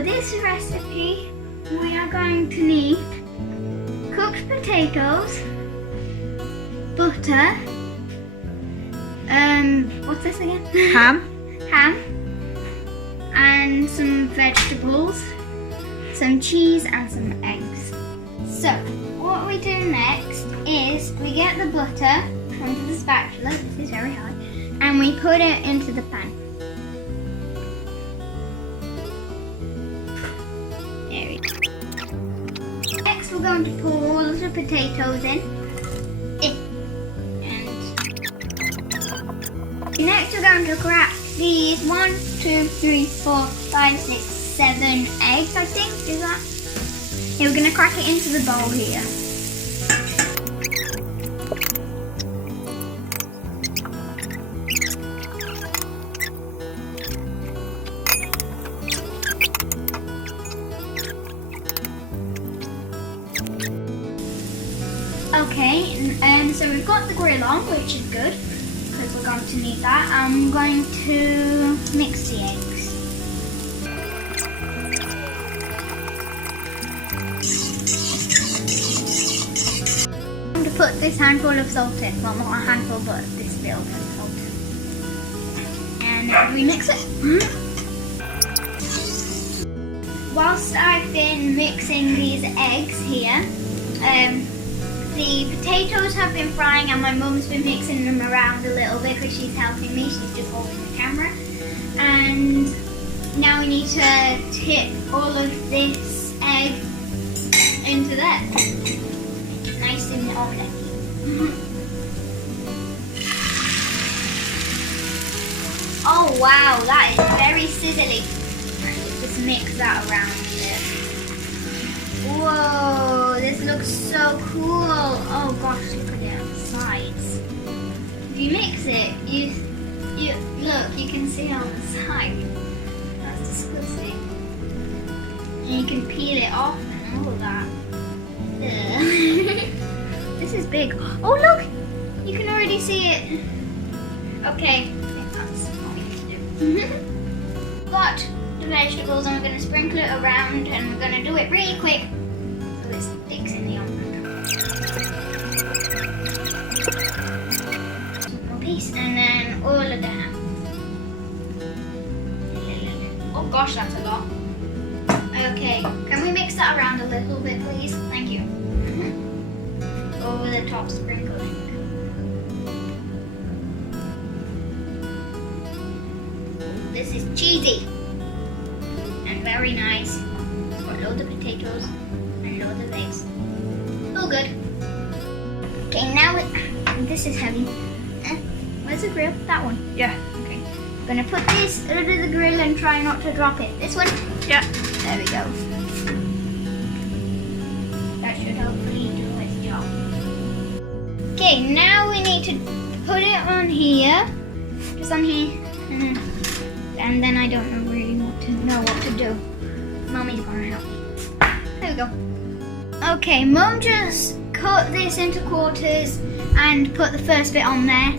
For this recipe, we are going to need cooked potatoes, butter, what's this again? Ham. Ham, and some vegetables, some cheese and some eggs. So, what we do next is we get the butter onto the spatula, this is very hard, and we put it into the pan. There we go. Next we're going to pour all of the potatoes in. Next we're going to crack these 1, 2, 3, 4, 5, 6, 7 eggs, I think, is that? Yeah, we're going to crack it into the bowl here. Okay, so we've got the grill on, which is good, because we're going to need that. I'm going to mix the eggs. I'm going to put this handful of salt in. Well, not a handful, but this little bit of salt. And remix it. Whilst I've been mixing these eggs here, the potatoes have been frying and my mum's been mixing them around a little bit because she's helping me, she's just holding the camera. And now we need to tip all of this egg into there. Nice in the omelette. Oh wow, that is very sizzly. Just mix that around a bit. Whoa, this looks so cool. Oh gosh, look at it on the sides. If you mix it, you look, you can see on the side. That's disgusting. And you can peel it off and all that. This is big. Oh look, you can already see it. Okay, I think that's all we need to do. Got the vegetables and we're going to sprinkle it around and we're going to do it really quick so it sticks in the omelette. One piece and then all of the ham. Oh gosh, that's a lot. Okay, can we mix that around a little bit please? Thank you. Over the top sprinkling. This is cheesy. Very nice. It's got loads of potatoes and loads of eggs. Oh, good. Okay, now this is heavy. Where's the grill? That one. Yeah. Okay. I'm gonna put this under the grill and try not to drop it. This one? Yeah. There we go. That should hopefully do its job. Okay, now we need to put it on here. Just on here. And then I don't know really what to do. Mommy's gonna help me. There we go. Okay, Mum just cut this into quarters and put the first bit on there.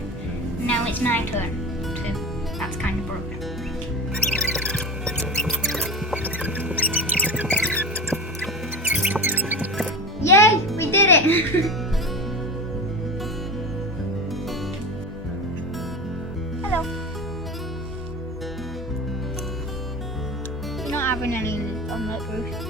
Now it's my turn to. That's kind of broken. Yay! We did it! Hello. Not having any omelette roast.